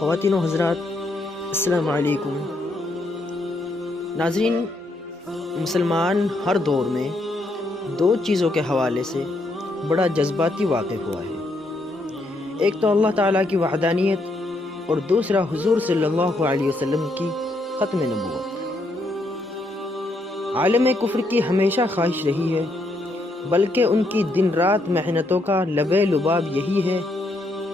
خواتین و حضرات السلام علیکم۔ ناظرین، مسلمان ہر دور میں دو چیزوں کے حوالے سے بڑا جذباتی واقف ہوا ہے، ایک تو اللہ تعالیٰ کی وحدانیت اور دوسرا حضور صلی اللہ علیہ وسلم کی ختم نبوت۔ عالم کفر کی ہمیشہ خواہش رہی ہے، بلکہ ان کی دن رات محنتوں کا لب لباب یہی ہے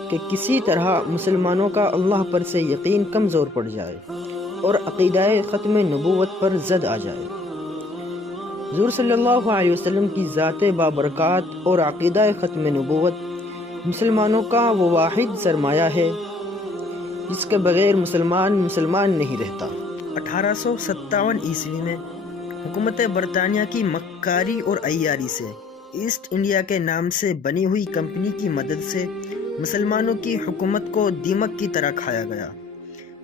کہ کسی طرح مسلمانوں کا اللہ پر سے یقین کمزور پڑ جائے اور عقیدہ ختم نبوت پر زد آ جائے۔ حضور صلی اللہ علیہ وسلم کی ذات بابرکات اور عقیدہ ختم نبوت مسلمانوں کا وہ واحد سرمایہ ہے جس کے بغیر مسلمان نہیں رہتا۔ 1857 عیسوی میں حکومت برطانیہ کی مکاری اور عیاری سے ایسٹ انڈیا کے نام سے بنی ہوئی کمپنی کی مدد سے مسلمانوں کی حکومت کو دیمک کی طرح کھایا گیا،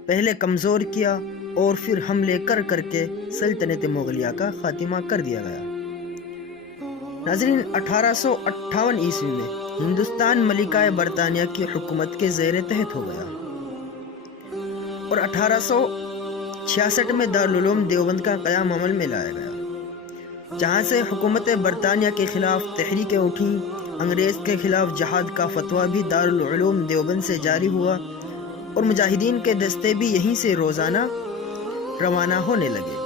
پہلے کمزور کیا اور پھر حملے کر کے سلطنت مغلیہ کا خاتمہ کر دیا گیا۔ ناظرین، 1858 عیسوی میں ہندوستان ملکہ برطانیہ کی حکومت کے زیر تحت ہو گیا اور 1866 میں دارالعلوم دیوبند کا قیام عمل میں لایا گیا، جہاں سے حکومت برطانیہ کے خلاف تحریکیں اٹھیں۔ انگریز کے خلاف جہاد کا فتویٰ بھی دارالعلوم دیوبند سے جاری ہوا اور مجاہدین کے دستے بھی یہیں سے روزانہ روانہ ہونے لگے۔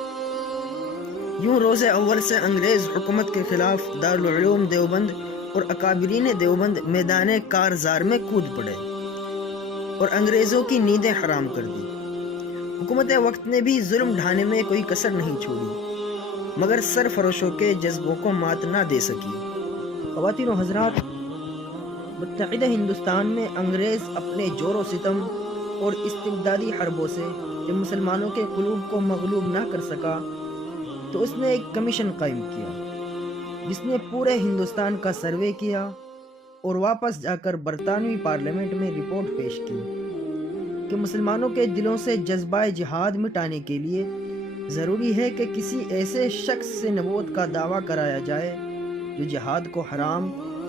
یوں روز اول سے انگریز حکومت کے خلاف دارالعلوم دیوبند اور اکابرین دیوبند میدان کارزار میں کود پڑے اور انگریزوں کی نیندیں حرام کر دی۔ حکومت وقت نے بھی ظلم ڈھانے میں کوئی کسر نہیں چھوڑی، مگر سرفروشوں کے جذبوں کو مات نہ دے سکی۔ خواتین و حضرات، متحدہ ہندوستان میں انگریز اپنے جور و ستم اور استبدادی حربوں سے جب مسلمانوں کے قلوب کو مغلوب نہ کر سکا تو اس نے ایک کمیشن قائم کیا جس نے پورے ہندوستان کا سروے کیا اور واپس جا کر برطانوی پارلیمنٹ میں رپورٹ پیش کی کہ مسلمانوں کے دلوں سے جذبہ جہاد مٹانے کے لیے ضروری ہے کہ کسی ایسے شخص سے نبوت کا دعویٰ کرایا جائے جو جہاد کو حرام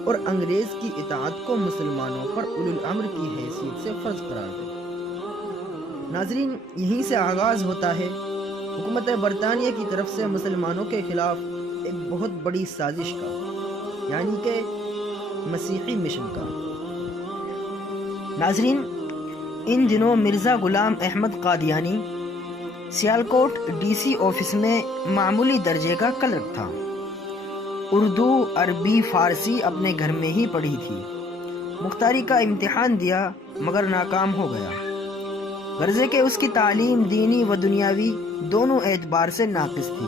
اور انگریز کی اطاعت کو مسلمانوں پر اولو الامر کی حیثیت سے فرض قرار دے۔ ناظرین، یہیں سے آغاز ہوتا ہے حکومت برطانیہ کی طرف سے مسلمانوں کے خلاف ایک بہت بڑی سازش کا، یعنی کہ مسیحی مشن کا۔ ناظرین، ان دنوں Mirza Ghulam Ahmad Qadiani Sialkot D C office میں معمولی درجے کا کلرک تھا۔ اردو، عربی، فارسی اپنے گھر میں ہی پڑھی تھی۔ مختاری کا امتحان دیا مگر ناکام ہو گیا، غرضے کہ اس کی تعلیم دینی و دنیاوی دونوں اعتبار سے ناقص تھی۔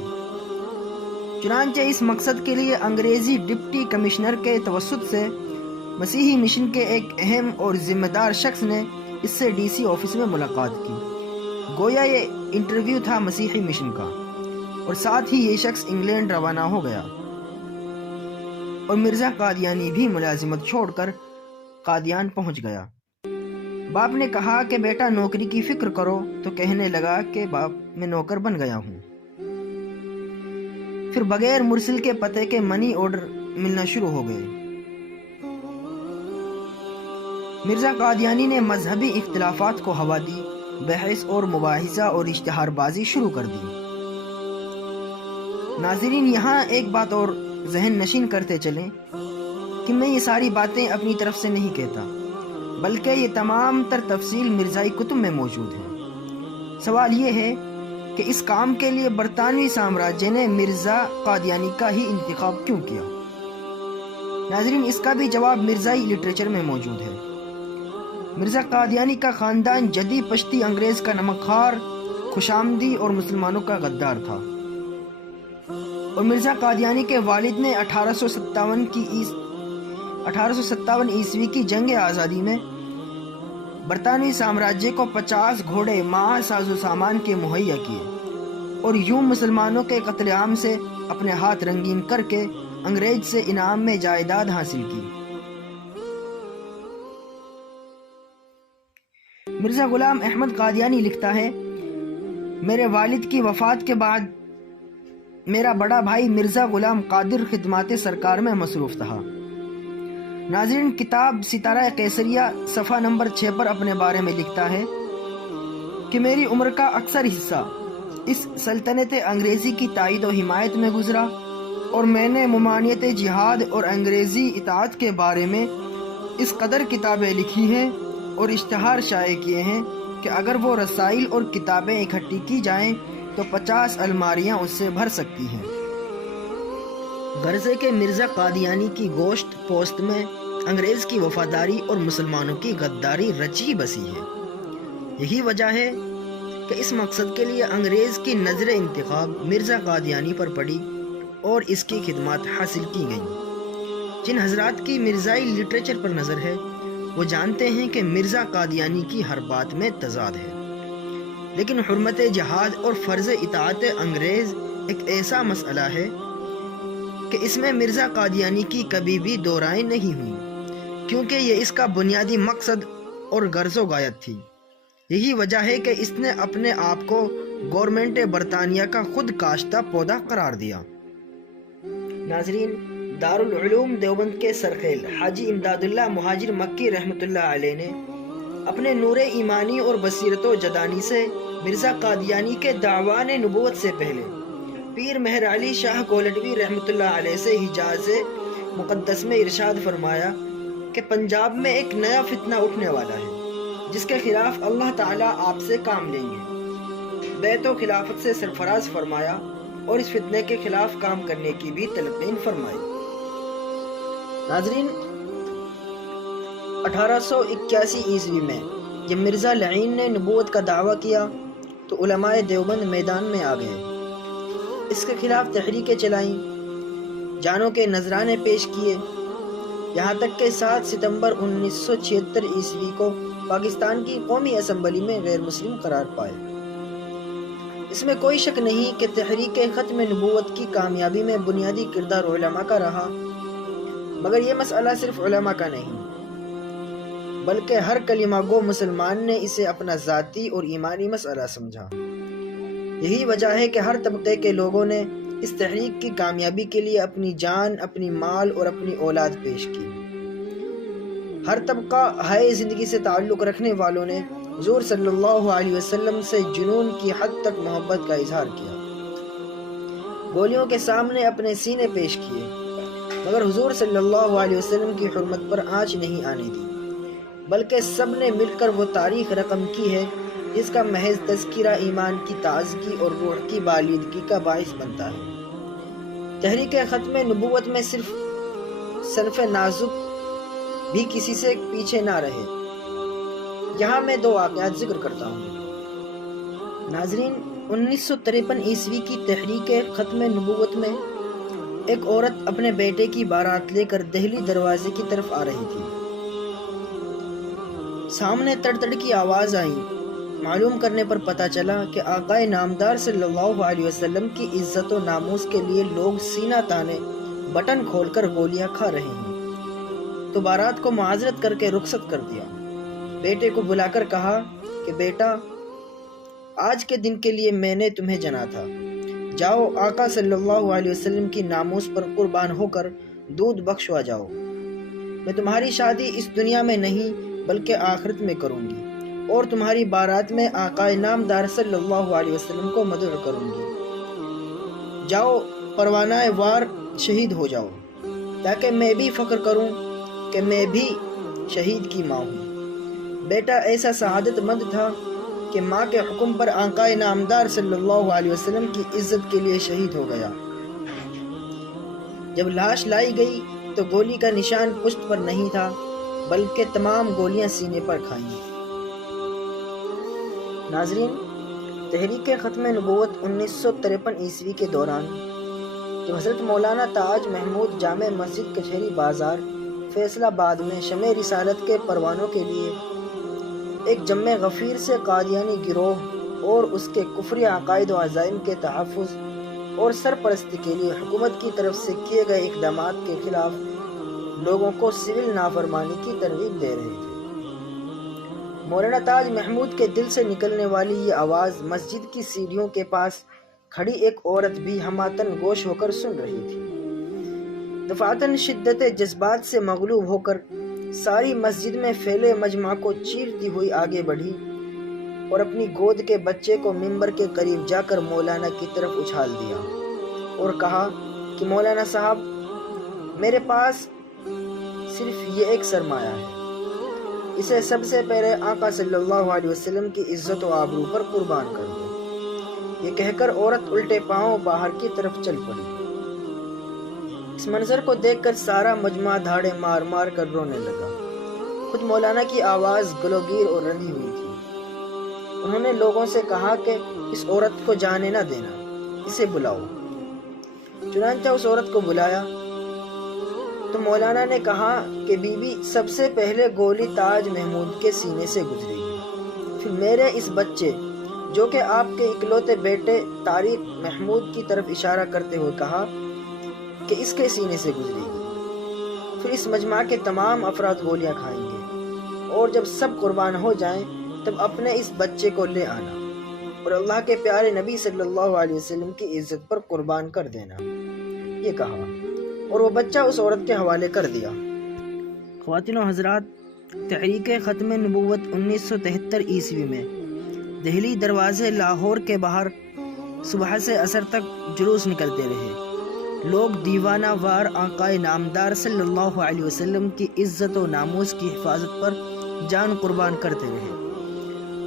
چنانچہ اس مقصد کے لیے انگریزی ڈپٹی کمشنر کے توسط سے مسیحی مشن کے ایک اہم اور ذمہ دار شخص نے اس سے ڈی سی آفس میں ملاقات کی۔ گویا یہ انٹرویو تھا مسیحی مشن کا، اور ساتھ ہی یہ شخص انگلینڈ روانہ ہو گیا اور مرزا قادیانی بھی ملازمت چھوڑ کر قادیان پہنچ گیا۔ باپ نے کہا کہ بیٹا نوکری کی فکر کرو تو کہنے لگا کہ باپ میں نوکر بن گیا ہوں۔ پھر بغیر مرسل کے پتے کے منی آرڈر ملنا شروع ہو گئے۔ مرزا قادیانی نے مذہبی اختلافات کو ہوا دی، بحث اور مباحثہ اور اشتہار بازی شروع کر دی۔ ناظرین، یہاں ایک بات اور ذہن نشین کرتے چلیں کہ میں یہ ساری باتیں اپنی طرف سے نہیں کہتا، بلکہ یہ تمام تر تفصیل مرزائی کتب میں موجود ہے۔ سوال یہ ہے کہ اس کام کے لیے برطانوی سامراجیہ نے مرزا قادیانی کا ہی انتخاب کیوں کیا؟ ناظرین، اس کا بھی جواب مرزائی لٹریچر میں موجود ہے۔ مرزا قادیانی کا خاندان جدی پشتی انگریز کا نمکخوار، خوشامدی اور مسلمانوں کا غدار تھا، اور مرزا قادیانی کے والد نے 1857 عیسوی کی جنگ آزادی میں برطانوی سامراجیہ کو 50 گھوڑے مع ساز و سامان کے مہیا کیے اور یوں مسلمانوں کے قتل عام سے اپنے ہاتھ رنگین کر کے انگریز سے انعام میں جائیداد حاصل کی۔ مرزا غلام احمد قادیانی لکھتا ہے، میرے والد کی وفات کے بعد میرا بڑا بھائی مرزا غلام قادر خدمات سرکار میں مصروف تھا۔ ناظرین، کتاب ستارہ قیصریہ صفحہ نمبر 6 پر اپنے بارے میں لکھتا ہے، کہ میری عمر کا اکثر حصہ اس سلطنت انگریزی کی تائید و حمایت میں گزرا، اور میں نے ممانعت جہاد اور انگریزی اطاعت کے بارے میں اس قدر کتابیں لکھی ہیں اور اشتہار شائع کیے ہیں کہ اگر وہ رسائل اور کتابیں اکٹھی کی جائیں تو 50 الماریاں اس سے بھر سکتی ہیں۔ غرض ہے کہ مرزا قادیانی کی گوشت پوست میں انگریز کی وفاداری اور مسلمانوں کی غداری رچی بسی ہے۔ یہی وجہ ہے کہ اس مقصد کے لیے انگریز کی نظر انتخاب مرزا قادیانی پر پڑی اور اس کی خدمات حاصل کی گئیں۔ جن حضرات کی مرزائی لٹریچر پر نظر ہے وہ جانتے ہیں کہ مرزا قادیانی کی ہر بات میں تضاد ہے، لیکن حرمت جہاد اور فرض اطاعت انگریز ایک ایسا مسئلہ ہے کہ اس میں مرزا قادیانی کی کبھی بھی دو رائے نہیں ہوئی، کیونکہ یہ اس کا بنیادی مقصد اور غرض و غایت تھی۔ یہی وجہ ہے کہ اس نے اپنے آپ کو گورنمنٹ برطانیہ کا خود کاشتہ پودا قرار دیا۔ ناظرین، دارالعلوم دیوبند کے سرخیل حاجی امداد اللہ مہاجر مکی رحمۃ اللہ علیہ نے اپنے نور ایمانی اور بصیرت و جدانی سے مرزا قادیانی کے دعوان نبوت سے پہلے پیر مہر علی شاہ کولٹوی رحمۃ اللہ علیہ سے حجاز مقدس میں ارشاد فرمایا کہ پنجاب میں ایک نیا فتنہ اٹھنے والا ہے جس کے خلاف اللہ تعالیٰ آپ سے کام لیں گے۔ بیعت و خلافت سے سرفراز فرمایا اور اس فتنے کے خلاف کام کرنے کی بھی تلقین فرمائی۔ ناظرین، 1881 عیسوی میں جب مرزا لعین نے نبوت کا دعویٰ کیا تو علماء دیوبند میدان میں آ گئے، اس کے خلاف تحریکیں چلائیں، جانوں کے نذرانے پیش کیے، یہاں تک کہ 7 ستمبر 1976 عیسوی کو پاکستان کی قومی اسمبلی میں غیر مسلم قرار پائے۔ اس میں کوئی شک نہیں کہ تحریک ختم نبوت کی کامیابی میں بنیادی کردار علماء کا رہا، مگر یہ مسئلہ صرف علماء کا نہیں بلکہ ہر کلمہ گو مسلمان نے اسے اپنا ذاتی اور ایمانی مسئلہ سمجھا۔ یہی وجہ ہے کہ ہر طبقے کے لوگوں نے اس تحریک کی کامیابی کے لیے اپنی جان، اپنی مال اور اپنی اولاد پیش کی۔ ہر طبقہ ہائے زندگی سے تعلق رکھنے والوں نے حضور صلی اللہ علیہ وسلم سے جنون کی حد تک محبت کا اظہار کیا، گولیوں کے سامنے اپنے سینے پیش کیے، مگر حضور صلی اللہ علیہ وسلم کی حرمت پر آنچ نہیں آنے دی، بلکہ سب نے مل کر وہ تاریخ رقم کی ہے جس کا محض تذکرہ ایمان کی تازگی اور روح کی بالیدگی کا باعث بنتا ہے۔ تحریک ختم نبوت میں صرف صنف نازک بھی کسی سے پیچھے نہ رہے۔ یہاں میں 2 واقعات ذکر کرتا ہوں۔ ناظرین، 1953 عیسوی کی تحریک ختم نبوت میں ایک عورت اپنے بیٹے کی بارات لے کر دہلی دروازے کی طرف آ رہی تھی۔ سامنے تڑ تڑ کی آواز آئی۔ معلوم کرنے پر پتہ چلا کہ آقائے نامدار صلی اللہ علیہ وسلم کی عزت و ناموس کے لیے لوگ سینہ تانے بٹن کھول کر گولیاں کھا رہے ہیں، تو بارات کو معذرت کر کے رخصت کر دیا۔ بیٹے کو بلا کر کہا کہ بیٹا، آج کے دن کے لیے میں نے تمہیں جنا تھا، جاؤ آقا صلی اللہ علیہ وسلم کی ناموس پر قربان ہو کر دودھ بخشوا جاؤ۔ میں تمہاری شادی اس دنیا میں نہیں بلکہ آخرت میں کروں گی، اور تمہاری بارات میں آقا نامدار صلی اللہ علیہ وسلم کو مدعو کروں گی۔ جاؤ پروانہ وار شہید ہو جاؤ، تاکہ میں بھی فخر کروں کہ میں بھی شہید کی ماں ہوں۔ بیٹا ایسا سعادت مند تھا کہ ماں کے حکم پر آقا نامدار صلی اللہ علیہ وسلم کی عزت کے لیے شہید ہو گیا۔ جب لاش لائی گئی تو گولی کا نشان پشت پر نہیں تھا بلکہ تمام گولیاں سینے پر کھائیں۔ ناظرین، تحریک ختم نبوت 1953 عیسوی کے دوران جب حضرت مولانا تاج محمود جامع مسجد کچہری بازار فیصل آباد میں شمع رسالت کے پروانوں کے لیے ایک جمع غفیر سے قادیانی گروہ اور اس کے کفری عقائد و عزائم کے تحفظ اور سرپرستی کے لیے حکومت کی طرف سے کیے گئے اقدامات کے خلاف لوگوں کو سول نافرمانی کی ترغیب دے رہے تھے۔ مولانا تاج محمود کے دل سے نکلنے والی یہ آواز مسجد کی سیڑھیوں کے پاس کھڑی ایک عورت بھی ہماتن گوش ہو کر سن رہی تھی۔ دفعتاً شدت جذبات سے مغلوب ہو کر ساری مسجد میں پھیلے مجمع کو چیرتی ہوئی آگے بڑھی اور اپنی گود کے بچے کو ممبر کے قریب جا کر مولانا کی طرف اچھال دیا اور کہا کہ مولانا صاحب، میرے پاس صرف یہ ایک سرمایہ ہے، اسے سب سے پہلے آقا صلی اللہ علیہ وسلم کی عزت و آبرو پر قربان کر دو۔ یہ کہہ کر عورت الٹے پاؤں باہر کی طرف چل پڑی۔ اس منظر کو دیکھ کر سارا مجمع دھاڑے مار مار کر رونے لگا۔ خود مولانا کی آواز گلوگیر اور رندھی ہوئی تھی۔ انہوں نے لوگوں سے کہا کہ اس عورت کو جانے نہ دینا، اسے بلاؤ۔ چنانچہ اس عورت کو بلایا تو مولانا نے کہا کہ بی بی، سب سے پہلے گولی تاج محمود کے سینے سے گزرے گی، پھر میرے اس بچے جو کہ آپ کے اکلوتے بیٹے طارق محمود کی طرف اشارہ کرتے ہوئے کہا کہ اس کے سینے سے گزرے گی، پھر اس مجمع کے تمام افراد گولیاں کھائیں گے، اور جب سب قربان ہو جائیں تب اپنے اس بچے کو لے آنا اور اللہ کے پیارے نبی صلی اللہ علیہ وسلم کی عزت پر قربان کر دینا، یہ کہا، اور وہ بچہ اس عورت کے حوالے کر دیا۔ خواتین و حضرات، تحریک ختم نبوت 1973 عیسوی میں دہلی دروازے لاہور کے باہر صبح سے عصر تک جلوس نکلتے رہے۔ لوگ دیوانہ وار آقائے نامدار صلی اللہ علیہ وسلم کی عزت و ناموس کی حفاظت پر جان قربان کرتے رہے۔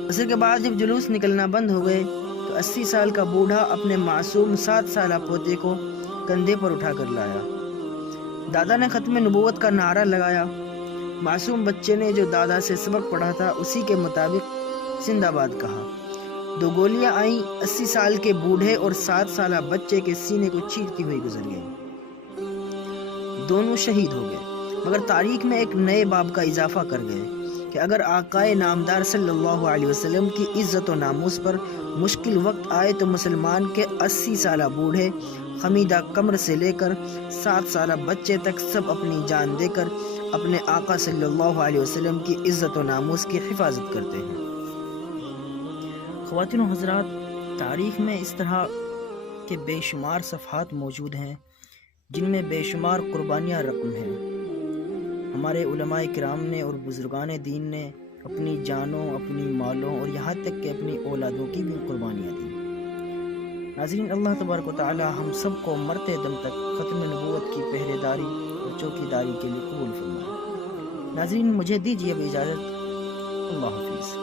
عصر کے بعد جب جلوس نکلنا بند ہو گئے تو 80 سال کا بوڑھا اپنے معصوم 7 سالہ پوتے کو کندھے پر اٹھا کر لایا۔ دادا نے ختم نبوت کا نعرہ لگایا۔ معصوم بچے نے جو دادا سے سبق پڑھا تھا اسی کے مطابق زندہ باد کہا۔ 2 گولیاں آئیں، 80 سال کے بوڑھے اور 7 سالہ بچے کے سینے کو چیرتی ہوئی گزر گئی۔ دونوں شہید ہو گئے، مگر تاریخ میں ایک نئے باب کا اضافہ کر گئے کہ اگر آقائے نامدار صلی اللہ علیہ وسلم کی عزت و ناموس پر مشکل وقت آئے تو مسلمان کے 80 سالہ بوڑھے، خمیدہ کمر سے لے کر 7 سالہ بچے تک سب اپنی جان دے کر اپنے آقا صلی اللہ علیہ وسلم کی عزت و ناموس کی حفاظت کرتے ہیں۔ خواتین و حضرات، تاریخ میں اس طرح کے بے شمار صفحات موجود ہیں جن میں بے شمار قربانیاں رقم ہیں۔ ہمارے علماء کرام نے اور بزرگان دین نے اپنی جانوں، اپنی مالوں اور یہاں تک کہ اپنی اولادوں کی بھی قربانیاں دیں۔ ناظرین، اللہ تبارک و تعالی ہم سب کو مرتے دم تک ختم نبوت کی پہرے داری اور چوکی داری کے لیے قبول فرمائے۔ ناظرین، مجھے دیجیے اب اجازت۔ اللہ حافظ۔